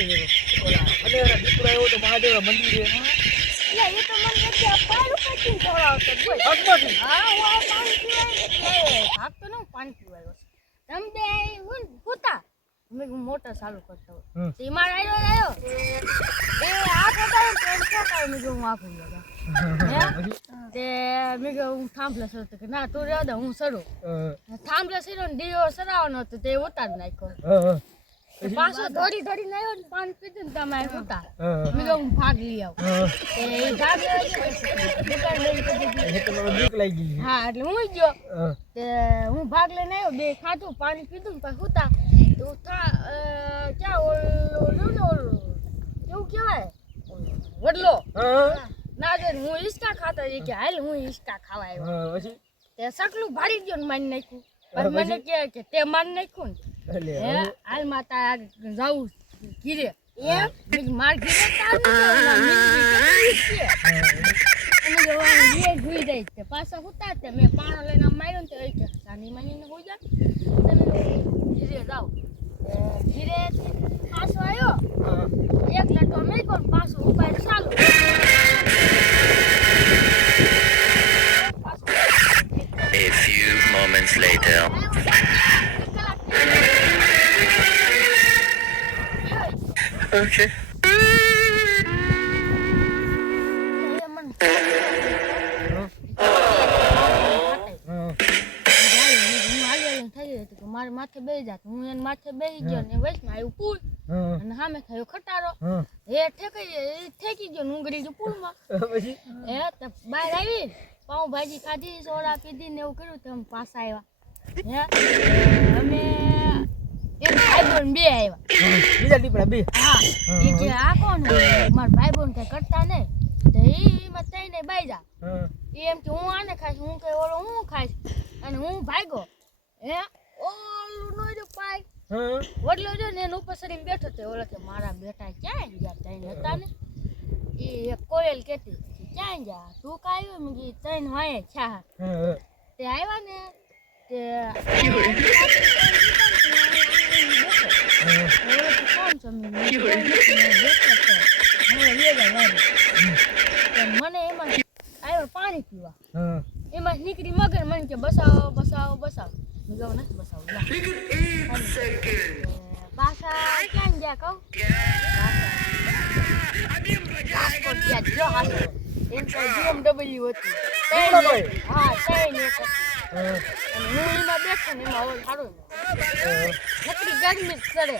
ઓલા અને દીકરા એવો તો મહાદેવના મંદિરે એટલે એ તો મને નથી આ પાણી પીને ખવડાવતો બોલ હકમાંથી હા હું આ પાણી પીવાય એટલે ભાગતો ને પાણી પીવાયો તમે બે હું કૂતા મેં મોટર ચાલુ કરતો હોય તે માર આવ્યો એ આ ખબર કેમ છોકરા મેં હું આખું તે મેં હું થાંભલે સર કે ના તું રહેવા દે હું સરું થાંભલે સર્યો ને દીવો સરાવવાનો હતો તે ઉતાર નાખ્યો પાછો દોડી દોડીને આવ્યો ને પાણી પીધું ને તમે ઉતાર મેં હું ભાગ લઈ આવું એ ભાગ હા એટલે હું ગયો તે હું ભાગ લઈને આવ્યો બે ખાધું પાણી પીધું ને પછી ઉતાર તો ક્યાં ઓલું કેવું કહેવાય વડલો ના જો હું ઈસકા ખાતો એ કે હાલ હું ઈસકા ખાવા આવ્યો તે સકલું ભારી ગયો ને મારી નાખ્યું પણ મને કે તે મારી નાખ્યું ને હાલ માતા જાઉં ઘીરે માર ઘીરે જોઈ જાય તે પાછા હુતા તે મેં પાણો લઈને માર્યો ને તે કે સાની માનીને હોઈ જા ઘીરે જાવ ઘીરે પાછો આવ્યો એક લટો મેકો ને પાછો ઉપાય ચાલુ A few moments later. Okay. મારે માથે બેસી જાત હું એને માથે બેસી ગયો ને વચમાં આવ્યું પુલ અને સામે થયો ખટારો એ ઠેકી ગયો ને ઉંગળી ગયો પુલમાં એ તો બહાર આવી પાઉં ભાજી ખાધી સોડા પીધી ને એવું કર્યું તો અમે પાછા આવ્યા અમે એક ભાઈબંધ બે આવ્યા બીજા દીપડા બે હા એ કે આ કોણ મારા ભાઈબંધ કઈ કરતા નહીં તો એમાં તઈને બાઈજા એમ કે હું આને ખાઈશ હું કઈ ઓલો હું ખાઈશ અને હું ભાગ્યો ઓલું નોર્યું પાય વડલો જો ને એનો ઉપર સરીને બેઠો તો ઓલો કે મારા બેટા ક્યાં ગયા તઈને હતા ને એ કોયલ કેતી ક્યાં ગયા તું કાયો મેં કી તઈને હોય છા તે આવ્યા ને તે કોણ છો મને એમાં આવ્યો પાણી પીવા એમાં નીકળી મગર મને કે બસાવો બસાવો બસાવો મેં કહું નથી બસાવું પાછા ક્યાં ગયા કહું એમ તો BMW હતી હા ટ્રેન એક હતી અને હું એમાં બેઠો ને એમાં ઓલ સારું નકરી ગરમી જ ચડે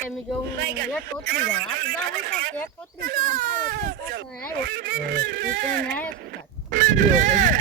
એમ કે હું એક ઉતરી જાઉં આપણે ગામ હતો એક ઉતરી આવ્યો